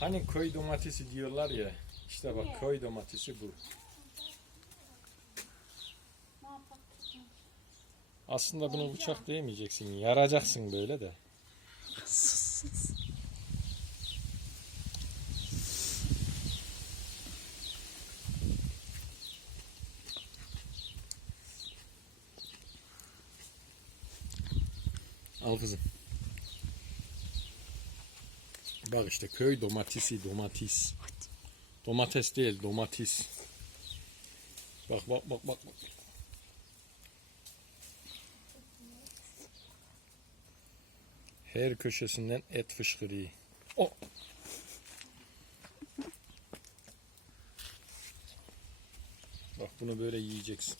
Hani köy domatesi diyorlar ya. İşte bak köy domatesi bu. Aslında bunu bıçak değmeyeceksin. Yaracaksın böyle de. Al kızım. Bak işte köy domatesi domates. Domates değil domates. Bak bak bak bak. bak. Her köşesinden et fışkırıyor. Oh. Bak bunu böyle yiyeceksin.